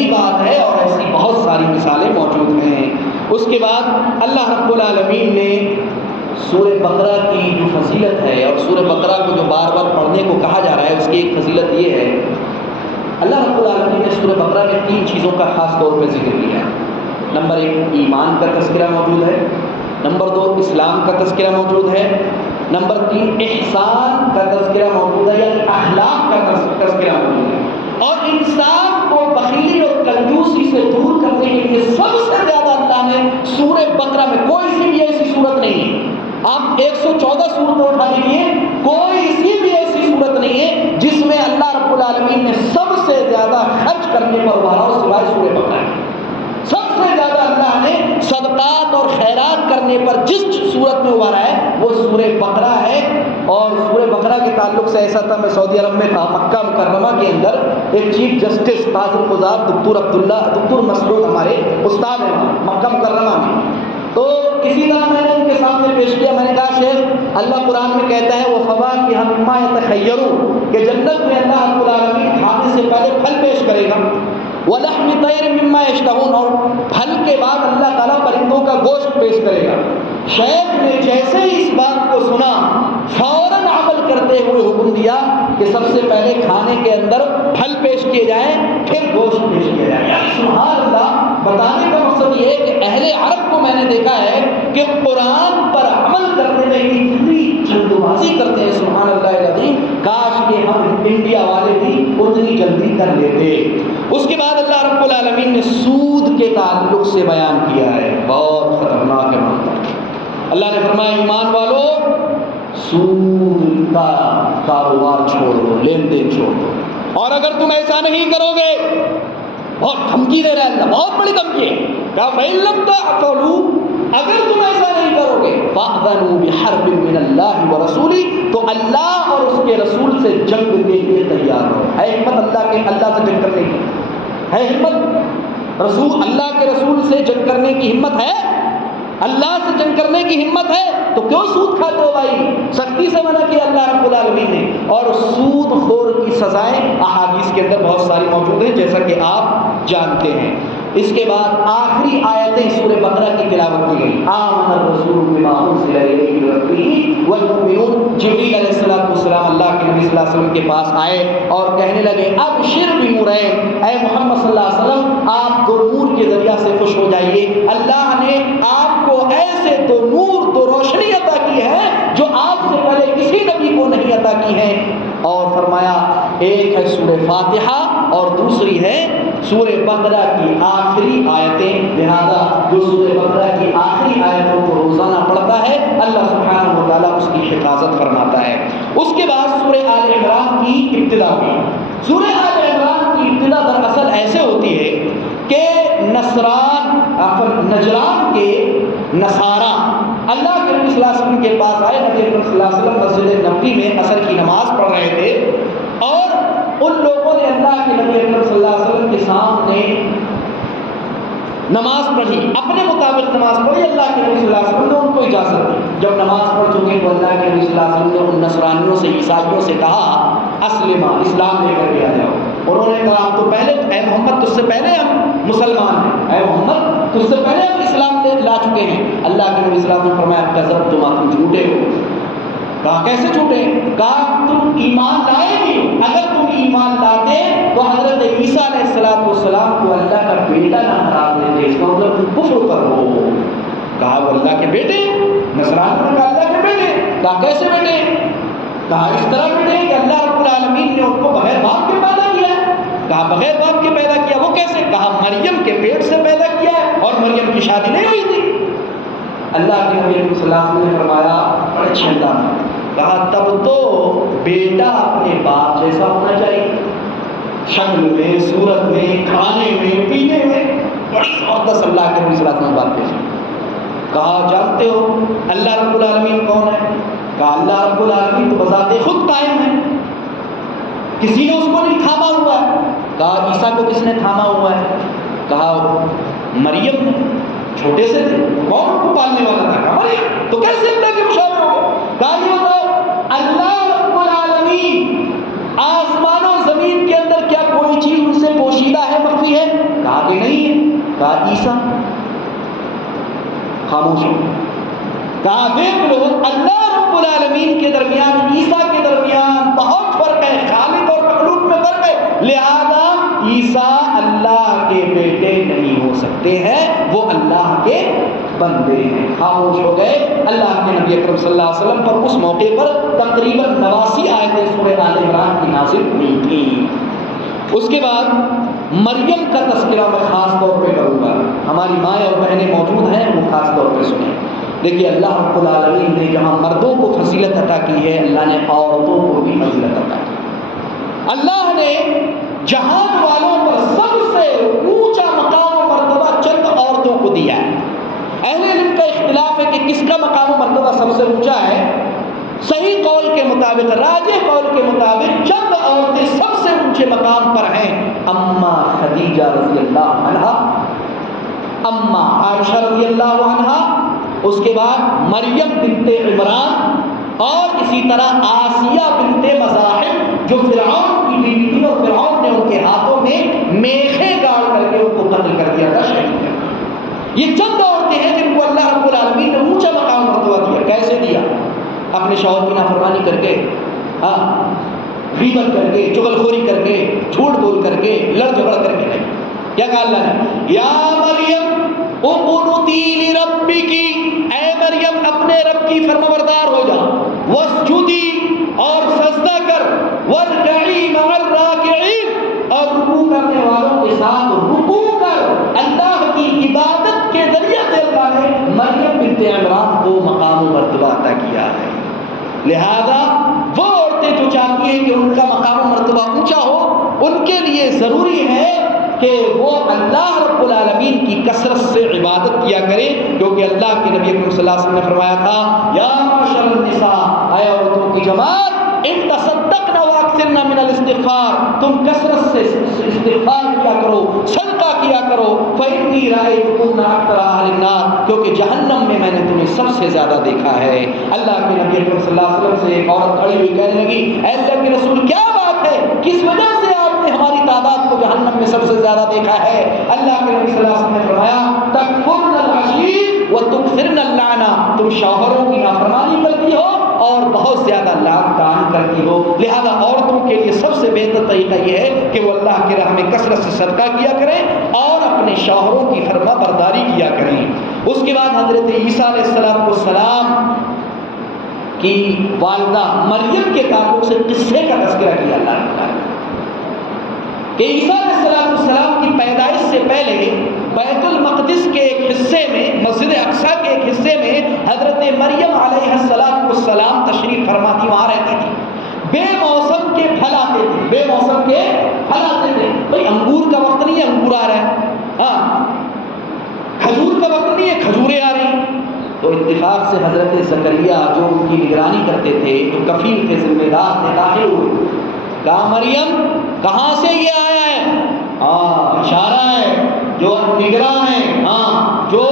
یہی بات ہے، اور ایسی بہت ساری مثالیں موجود ہیں۔ اس کے بعد اللہ رب العالمین نے سورہ بقرہ کی جو فضیلت ہے، اور سورہ بقرہ کو جو بار بار پڑھنے کو کہا جا رہا ہے، اس کی ایک فضیلت یہ ہے، اللہ رب العالمین نے سورہ بقرہ میں 3 چیزوں کا خاص طور پہ ذکر کیا ہے۔ نمبر 1 ایمان کا تذکرہ موجود ہے، نمبر 2 اسلام کا تذکرہ موجود ہے، نمبر 3 احسان کا تذکرہ موجود ہے، یعنی اخلاق کا تذکرہ موجود ہے۔ اور انسان کو بخیلی اور کنجوسی سے دور کرنے کے لیے سب سے زیادہ اللہ نے سورہ بقرہ میں، کوئی سی بھی ایسی صورت نہیں ہے، آپ 114 صورتیں اٹھا لیجیے، کوئی سی بھی ایسی صورت نہیں ہے جس میں اللہ رب العالمین نے سب سے زیادہ خرچ کرنے پر ابھارا ہو سوائے سورہ بقرہ ہے۔ سب سے زیادہ اللہ نے صدقات اور خیرات کرنے پر جس صورت میں ابھارا ہے وہ سورہ بقرہ ہے۔ اور سورہ بقرہ کے تعلق سے ایسا تھا، میں سعودی عرب میں تھا، مکہ مکرمہ کے اندر ایک چیف جسٹس قاضی القضات دکتور مسعود ہمارے استاد ہیں مکہ مکرمہ میں، تو اسی طرح میں نے ان کے سامنے پیش کیا، میں نے کہا شیخ اللہ قرآن میں کہتا ہے وہ فواکہ مما یتخیرون، کہ جنت میں اللہ رب العالمین کھانے سے پہلے پھل پیش کرے گا، وَلَحْمِ طَيْرٍ مِّمَّا يَشْتَهُونَ، اور پھل کے بعد اللہ تعالیٰ پرندوں کا گوشت پیش کرے گا۔ شیخ نے جیسے ہی اس بات کو سنا فوراً عمل کرتے ہوئے حکم دیا کہ سب سے پہلے کھانے کے اندر پھل پیش کیے جائیں، پھر گوشت پیش کیا جائے۔ یعنی سبحان اللہ، بتانے کا مقصد یہ ہے کہ اہل عرب کو میں نے دیکھا ہے کہ قرآن پر عمل کرنے میں اتنی جلد بازی کرتے ہیں، سبحان اللہ العظیم، کاش کہ ہم انڈیا والے بھی اتنی جلدی کر لیتے۔ اس کے بعد اللہ رب العالمین نے سود کے تعلق سے بیان کیا ہے، بہت خطرناک ہے منظر۔ اللہ نے فرمایا ایمان والو سود کا کاروبار چھوڑ دو، لین دین چھوڑ دو، اور اگر تم ایسا نہیں کرو گے، بہت دھمکی دے رہا ہے اللہ، بہت بڑی دھمکی ہے، کہا فَإِن لَمْ تَفْعَلُوا، اگر تم ایسا نہیں کرو گے فَأْذَنُوا بِحَرْبٍ مِّنَ اللَّهِ وَرَسُولِهِ، تو اللہ اور اس کے رسول سے جنگ کے لیے تیار رہو۔ ہے ہمت اللہ سے جنگ کرنے کی؟ ہے ہمت رسول اللہ کے رسول سے جنگ کرنے کی ہمت ہے؟ اللہ سے جنگ کرنے کی ہمت ہے تو کیوں سود کھاتے ہو بھائی؟ سختی سے منع کیا اللہ رب العالمین نے۔ اور سود خور کی سزائیں احادیث کے اندر بہت ساری موجود ہیں جیسا کہ آپ جانتے ہیں۔ اس کے بعد آخری آیتیں سورہ بقرہ کی تلاوت کی گئی، آمن الرسول بما انزل الیہ من ربہ والمؤمنون، جبریل علیہ السلام اللہ کے نبی صلی اللہ علیہ وسلم کے پاس آئے اور کہنے لگے ابشر بنورین، اے محمد صلی اللہ علیہ وسلم آپ دو نور کے ذریعہ سے خوش ہو جائیے، اللہ نے آپ کو ایسے دو نور، دو روشنی عطا کی ہے جو آپ سے پہلے کسی نبی کو نہیں عطا کی ہیں۔ اور فرمایا ایک ہے سورہ فاتحہ اور دوسری ہے سورہ بقرہ کی آخری آیتیں، لہذا جو سورہ بقرہ کی آخری آیتوں کو روزانہ پڑھتا ہے اللہ سبحانہ و تعالیٰ اس کی حفاظت فرماتا ہے۔ اس کے بعد سورہ آل عمران کی ابتدا ہوئی۔ سورہ آل عمران کی ابتدا دراصل ایسے ہوتی ہے کہ نجران کے نصارہ اللہ کے نبی صلی اللہ علیہ وسلم کے پاس آئے، نبی اکرم صلی اللہ علیہ وسلم مسجد نبوی میں عصر کی نماز پڑھ رہے تھے، اور ان لوگوں نے اللہ کے نبی اکرم صلی اللہ علیہ وسلم کے سامنے نماز پڑھی، اپنے مطابق نماز پڑھی، اللہ کے نبی صلی اللہ علیہ وسلم نے ان کو اجازت دی۔ جب نماز پڑھ چکے تو اللہ کے نبی صلی اللہ علیہ وسلم نے ان نصرانیوں سے، عیسائیوں سے کہا اسلما، اسلام لے کر کے آ جاؤ۔ انہوں نے کہا ہم تو پہلے، اے محمد تجھ سے پہلے ہم مسلمان ہیں، اے محمد تجھ سے پہلے ہم اسلام لے لا چکے ہیں۔ اللہ کے نبی صلی اللہ علیہ وسلم نے فرمایا کذبتم، تم جھوٹے ہو۔ کہا کیسے جھوٹے؟ کہا تم ایمان لائے بھی، اگر تم ایمان لاتے تو حضرت عیسیٰ علیہ السلام کو اللہ کا بیٹا نہ قرار دیتے، اس کا مطلب تم کفر پر ہو۔ کہا وہ اللہ کے بیٹے، نصرانیوں نے کہا اللہ کے بیٹے، کہا کیسے بیٹے؟ کہا اس طرح بیٹے کہ اللہ رب العالمین نے ان کو بغیر باپ کے پیدا کیا ہے۔ کہا بغیر باپ کے پیدا کیا، وہ کیسے؟ کہا مریم کے پیٹ سے پیدا کیا ہے، اور مریم کی شادی نہیں ہوئی تھی۔ اللہ کے نبی صلی اللہ علیہ وسلم نے فرمایا بڑے اچھے انداز میں، کہا تب تو بیٹا اپنے باپ جیسا ہونا چاہیے، شکل میں، صورت میں، کھانے میں، پینے میں، بڑی زبردست اللہ کے نبی صلی اللہ علیہ وسلم بات پیش کی۔ کہا جانتے ہو اللہ رب العالمین کون ہے؟ کہا اللہ رب العالمین تو بذات خود قائم ہے، کسی نے اس کو نہیں تھاما ہوا ہے۔ کہا عیسیٰ کو کس نے تھاما ہوا ہے؟ کہا مریم نے، چھوٹے سے تھے، کون کو پالنے والا تھا؟ کہا مریم، تو کیسے اللہ کے مشابہ ہو؟ کہا یہ بتاؤ اللہ رب العالمین آسمان و زمین کے اندر کیا کوئی چیز ان سے پوشیدہ ہے، مخفی ہے؟ کہا کہ نہیں ہے. کہا عیسیٰ. خاموش ہو گئے. کہا دیکھ لو اللہ رب العالمین کے درمیان عیسیٰ کے درمیان بہت فرق ہے, خالق اور مخلوق میں فرق ہے, لہذا عیسیٰ اللہ کے بیٹے نہیں ہو سکتے ہیں, وہ اللہ کے بندے ہیں. خاموش ہو گئے. اللہ کے نبی اکرم صلی اللہ علیہ وسلم پر اس موقع پر تقریباً 89 آیتیں سورہ آل عمران کی نازل ہوئی تھیں. اس کے بعد مریم کا تذکرہ میں خاص طور پہ کروں گا. ہماری مائیں اور بہنیں موجود ہیں, وہ خاص طور پہ سنیں. دیکھیے اللہ رب العالمین نے جہاں مردوں کو فضیلت عطا کی ہے, اللہ نے عورتوں کو بھی فضیلت عطا کی. اللہ نے جہان والوں پر سب سے اونچا مقام و مرتبہ چند عورتوں کو دیا ہے. اہل علم کا اختلاف ہے کہ کس کا مقام و مرتبہ سب سے اونچا ہے. صحیح قول کے مطابق, راجح قول کے مطابق چند عورتیں سب سے اونچے مقام پر ہیں. اما خدیجہ رضی اللہ عنہا, اما عائشہ رضی اللہ عنہا, اس کے بعد مریم بنت عمران, اور اسی طرح آسیہ بنت مزاحم جو فرعون کی بیوی تھی, اور فرعون نے ان کے ہاتھوں میں میخیں گاڑ کر کے ان کو قتل کر دیا تھا, شہید کر دیا. یہ چند عورتیں ہیں جن کو اللہ رب العالمین نے اونچا مقام مرتبہ دیا. کیسے دیا؟ اپنے شوہر کی نافرمانی کر کے, غیبت کر کے, چغلخوری کر کے, جھوٹ بول کر کے, لڑ جھگڑ کر کے نہیں. کیا کہا اللہ نے؟ یا مریم اقنتی لربکی, اے مریم اپنے رب کی فرمانبردار ہو جا, واسجدی اور سجدہ کر, وارکعی مع الراکعین اور رکوع کرنے والوں کے ساتھ رکوع کر. اللہ کی عبادت کے ذریعے سے اللہ نے مریم بنت عمران کو مقام و مرتبہ عطا کیا ہے. لہذا وہ عورتیں جو چاہتی ہیں کہ ان کا مقام و مرتبہ اونچا ہو, ان کے لیے ضروری ہے کہ وہ اللہ رب العالمین کی کثرت سے عبادت کیا کرے, کیونکہ اللہ کے نبی اکرم صلی اللہ علیہ وسلم نے فرمایا تھا یا معشر النساء, اے عورتوں کی جماعت, ان تصدقن واکثرن من الاستغفار, تم کثرت سے استغفار کیا کرو, صدقہ کیا کرو, فإنی رأیتکن اکثر اہل النار, کیونکہ جہنم میں میں نے تمہیں سب سے زیادہ دیکھا ہے. اللہ کے نبی اکرم صلی اللہ علیہ وسلم سے ایک عورت کھڑی ہوئی کہنے لگی, اے اللہ کے رسول کیا بات ہے, کس وجہ سے آپ نے ہماری تعداد کو جہنم میں سب سے زیادہ دیکھا ہے؟ اللہ کے نبی صلی اللہ علیہ وسلم نے فرمایا تکفرن العشیر وتکثرن اللعنہ, تم شوہروں کی نافرمانی کرتی ہو اور بہت زیادہ لعن طعن کرتی ہو. لہذا عورتوں کے لیے سب سے بہتر طریقہ یہ ہے کہ وہ اللہ کی راہ میں کثرت سے صدقہ کیا کریں اور اپنے شوہروں کی فرما برداری کیا کریں. اس کے بعد حضرت عیسیٰ علیہ السلام کی والدہ مریم کے تعلق سے قصے کا تذکرہ کیا اللہ نے کہ عیسیٰ علیہ السلام کی پیدائش سے پہلے بیت المقدس کے ایک حصے میں, مسجد اقصیٰ کے ایک حصے میں حضرت مریم علیہ السلام تشریف فرما تھی, وہاں رہتی تھی. بے موسم کے پھل آتے تھے, بے موسم کے پھل آتے تھے. بھائی انگور کا وقت نہیں ہے, انگور آ رہا ہے, ہاں کھجور کا وقت نہیں ہے, کھجوریں آ رہی. تو اتفاق سے حضرت زکریا جو ان کی نگرانی کرتے تھے, جو کفیل تھے, ذمہ دار تھے, داخل ہوئے. کہا مریم کہاں سے یہ آیا ہے؟ اشارہ ہے, جو نگراں ہے, جو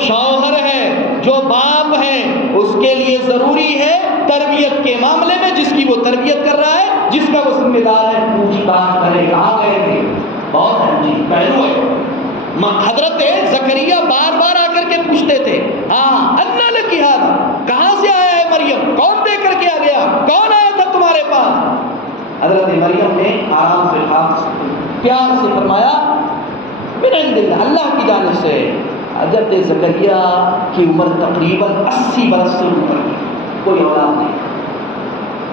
شوہر ہے, جو باپ ہے, اس کے لیے ضروری ہے تربیت کے معاملے میں, جس کی وہ تربیت کر رہا ہے, جس کا وہ ذمہ دار ہے, پوچھ تاچھ کرے. کہاں گئے تھے؟ بہت عجیب پہلو ہے. حضرت زکریا بار بار آ کر کے پوچھتے تھے, اللہ لکی ھذا, کہاں سے آیا ہے مریم, کون دے کر کے آ گیا, کون آیا تھا تمہارے پاس؟ حضرت مریم نے آرام سے خاص پیار سے فرمایا من عند اللہ, اللہ کی جانب سے. حضرت زکریا کی عمر تقریباً 80 برس سے اوپر کی, کوئی اولاد نہیں.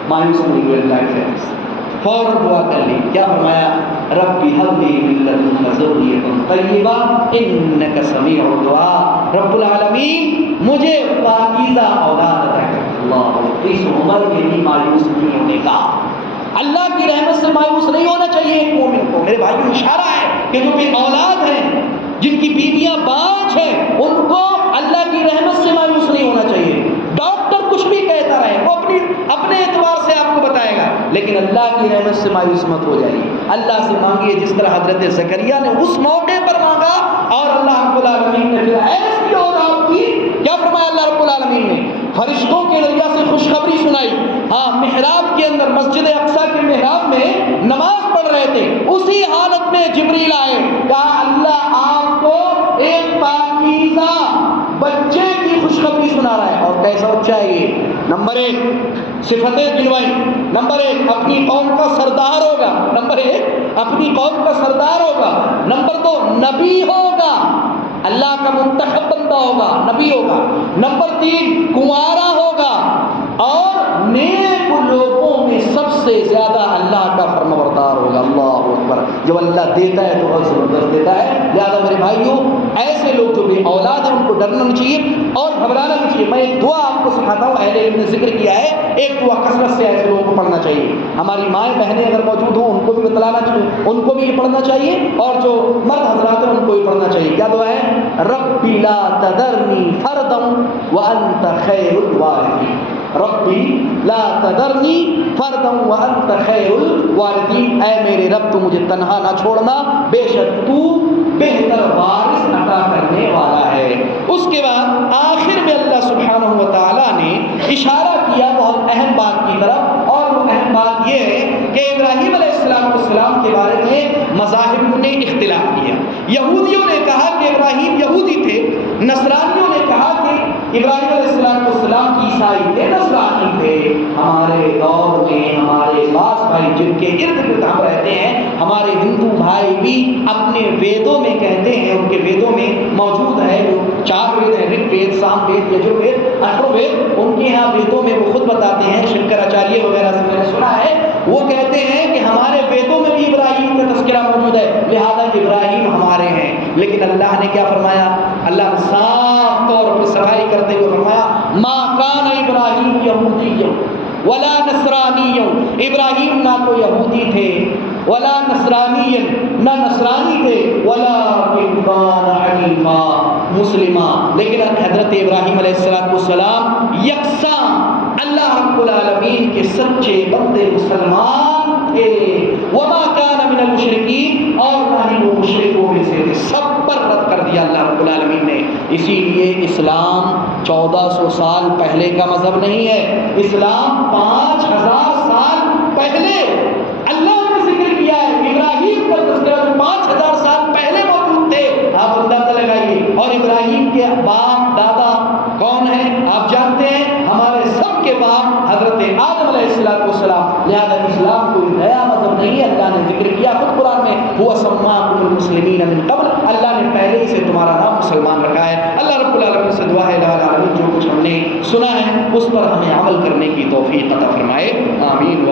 مایوس نہیں ہوئے, اللہ کے رحمت سے فوراً دعا کر لی. کیا فرمایا؟ ربی هب لی من لدنک ذریۃ طیبہ انک سمیع الدعاء, رب العالمین مجھے پاکیزہ اولاد عطا کر. اللہ, اس عمر میں بھی مایوس نہیں ہونے کا. اللہ کی رحمت سے مایوس نہیں ہونا چاہیے ایک مومن کو. میرے بھائیوں, اشارہ ہے کہ جو بھی اولاد ہیں, جن کی بیویاں بانجھ ہیں, ان کو اللہ کی رحمت سے مایوس نہیں ہونا چاہیے. ڈاکٹر کچھ بھی کہتا رہے, وہ اپنے اعتبار سے آپ کو بتائے گا, لیکن اللہ کی رحمت سے مایوس مت ہو جائیے. اللہ سے مانگیے جس طرح حضرت زکریا نے اس موقع پر مانگا, اور اللہ رب العالمین نے پھر ایسی اولاد کی. کیا فرمایا اللہ رب العالمین نے؟ فرشتوں کے ذریعہ سے خوشخبری سنائی. محراب کے اندر, مسجد اقصیٰ کے محراب میں نماز پڑھ رہے تھے, اسی حالت میں جبریل آئے. کہا اللہ کیسا بچہ ہے یہ؟ نمبر 1 صفتیں گنوائی. نمبر 1 اپنی قوم کا سردار ہوگا. نمبر 1 اپنی قوم کا سردار ہوگا. نمبر 2 نبی ہوگا، اللہ کا منتخب بندہ ہوگا، نبی ہوگا. نمبر 3 کنوارا ہوگا اور نیک لوگوں میں سب سے زیادہ اللہ کا فرمانبردار ہوگا. اللہ اکبر. جب اللہ دیتا ہے تو بہت زبردست دیتا ہے. لہٰذا میرے بھائیوں، ایسے لوگ جو بے اولاد ہیں ان کو ڈرنا نہیں چاہیے اور گھبرانا نہیں چاہیے. میں ایک دعا آپ کو سکھاتا ہوں، اہل علم نے ذکر کیا ہے، ایک دعا کثرت سے ایسے لوگوں کو پڑھنا چاہیے. ہماری مائیں بہنیں اگر موجود ہوں ان کو بھی بتلانا چاہیے، ان کو بھی یہ پڑھنا چاہیے، اور جو مرد حضرات ہیں ان کو بھی پڑھنا چاہیے. کیا دعا ہے؟ ربی لا تذرنی فردا وانت خیر الوارثین. ربی لا تذرنی فردا وانت خیر الوارثین. اے میرے رب تو مجھے تنہا نہ چھوڑنا، بے شک تو بہتر وارث عطا کرنے والا ہے. اس کے بعد آخر میں اللہ سبحانہ و تعالیٰ نے اشارہ کیا بہت اہم بات کی طرف، اور وہ اہم بات یہ ہے کہ ابراہیم علیہ السلام کے بارے میں مذاہب نے اختلاف کیا. یہودیوں نے کہا کہ ابراہیم یہودی تھے، نصرانیوں نے کہا کہ ابراہیم علیہ السلام کی عیسائی تھے، نصرانی تھے. ہمارے دور میں ہمارے بعض بھائی جن کے ارد گرد ہم رہتے ہیں، ہمارے ہندو بھائی بھی اپنے ویدوں میں کہتے ہیں، ان کے ویدوں میں موجود ہے، جو 4 وید ہیں، رگ وید، سام وید، یجر وید، اتھرو وید، ان کے یہاں ویدوں میں وہ خود بتاتے ہیں، شنکراچاریہ وغیرہ سے میں نے سنا ہے، وہ کہتے ہیں کہ ہمارے ویدوں میں بھی ابراہیم کا تذکرہ موجود ہے، لہذا ابراہیم ہمارے ہیں. لیکن اللہ نے کیا فرمایا؟ اللہ نے صاف طور پر صفائی کرتے ہوئے فرمایا ما کان ابراہیم یہودی ولا نصرانی. ابراہیم نہ تو یہودی تھے ولا نصرانی، نہ نصرانی تھے، ولکن کان حنیفا مسلما. لیکن حضرت ابراہیم علیہ السلام یکساں اللہ رب العالمین کے سچے بندے مسلمان تھے. وما کان من المشرکین، اور نہ ہی وہ مشرکوں میں سے تھے. سب پر رد کر دیا اللہ رب العالمین نے. اسی لیے اسلام 1400 سال پہلے کا مذہب نہیں ہے. اسلام 5000 سال پہلے اللہ نے ذکر کیا ہے. ابراہیم کا تذکرہ 5000 سال پہلے موجود تھے. آپ اندازہ لگائیے. اور ابراہیم کے باپ دادا کون ہیں؟ آپ جانتے ہیں، ہمارے سب کے باپ حضرت آدم علیہ السلام. لہذا اسلام کوئی نیا مذہب نہیں ہے. اللہ نے ذکر کیا خود قرآن میں، هو سماکم المسلمین من قبل، اللہ نے پہلے ہی سے تمہارا نام مسلمان رکھا ہے. اللہ رب العالمین سے دعا ہے الہ العالمین جو کچھ ہم نے سنا ہے اس پر ہمیں عمل کرنے کی توفیق عطا فرمائے. آمین.